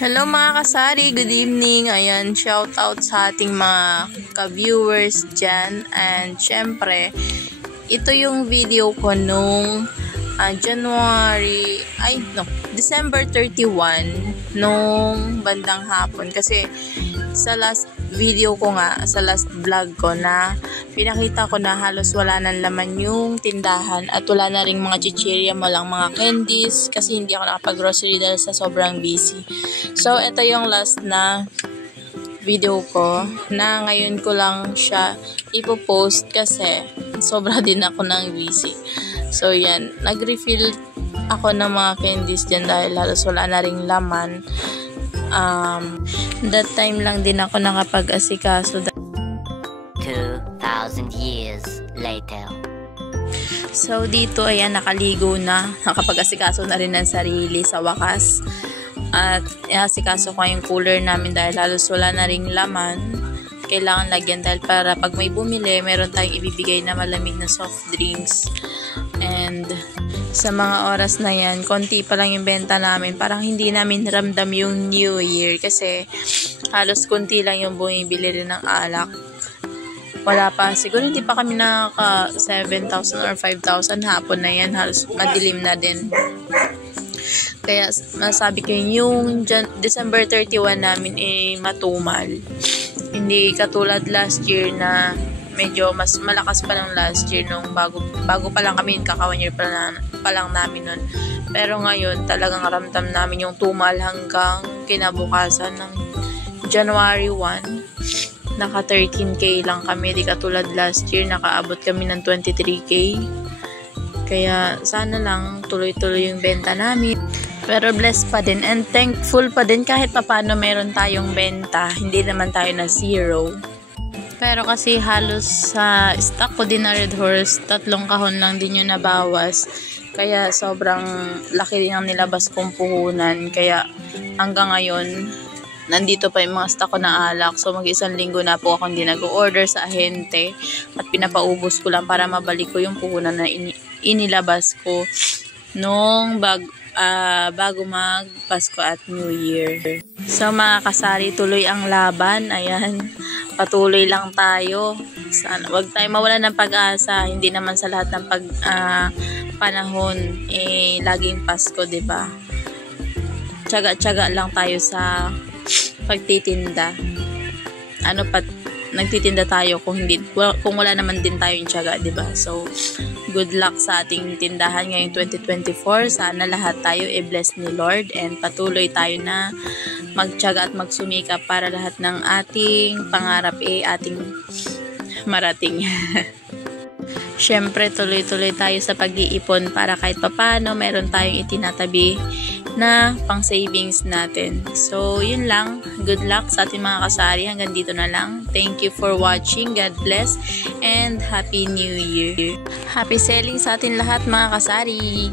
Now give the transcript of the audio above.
Hello mga kasari, good evening. Ayan, shout out sa ating mga ka-viewers dyan. And syempre, ito yung video ko nung December 31 nung bandang hapon. Kasi sa last video ko nga, sa last vlog ko na pinakita ko na halos wala nang laman yung tindahan at wala na ring mga chichirya, walang mga candies kasi hindi ako nakapag-grocery dahil sa sobrang busy. So, ito yung last na video ko na ngayon ko lang siya ipopost kasi sobra din ako ng busy. So, yan. Nag-refill ako ng mga candies dyan dahil halos wala na ring laman. That time lang din ako nakapag-asikaso. 2,000 years later. So, dito, ayan, nakaligo na. Nakapag-asikaso na rin ng sarili sa wakas. At asikaso ko yung cooler namin dahil halos wala na ring laman. Kailangan lagyan dahil para pag may bumili, meron tayong ibibigay na malamig na soft drinks. And sa mga oras na yan, konti pa lang yung benta namin. Parang hindi namin ramdam yung New Year kasi halos konti lang yung bumibili rin ng alak. Wala pa. Siguro hindi pa kami nakaka 7,000 or 5,000 hapon na yan. Halos madilim na din. Kaya masabi ko yung December 31 namin matumal. Hindi katulad last year na medyo mas malakas pa ng last year nung bago pa lang kami, kaka 1 year pa lang namin nun. Pero ngayon talagang ramdam namin yung tumal hanggang kinabukasan ng January 1. Naka 13k lang kami, di katulad last year nakaabot kami ng 23k. Kaya sana lang tuloy-tuloy yung benta namin. Pero blessed pa din and thankful pa din kahit papano meron tayong benta. Hindi naman tayo na zero. Pero kasi halos sa stock ko din na Red Horse, 3 kahon lang din yung nabawas. Kaya sobrang laki din ang nilabas kong puhunan. Kaya hanggang ngayon, nandito pa yung mga stock ko na alak. So mag-1 linggo na po akong hindi nag-order sa ahente. At pinapaubos ko lang para mabalik ko yung puhunan na inilabas ko nung bago mag Pasko at New Year. So mga kasari, tuloy ang laban. Ayan, patuloy lang tayo. Sana wag tayo mawalan ng pag-asa. Hindi naman sa lahat ng panahon laging Pasko, 'di ba? Tiyaga-tiyaga lang tayo sa pagtitinda. Nagtitinda tayo kung wala naman din tayong tiyaga, 'di ba? So good luck sa ating tindahan ngayong 2024. Sana lahat tayo bless ni Lord and patuloy tayo na magtiyaga at magsumikap para lahat ng ating pangarap ating marating. Syempre, tuloy-tuloy tayo sa pag-iipon para kahit papano meron tayong itinatabi na pang savings natin. So, yun lang. Good luck sa ating mga kasari. Hanggang dito na lang. Thank you for watching. God bless and Happy New Year. Happy selling sa ating lahat mga kasari.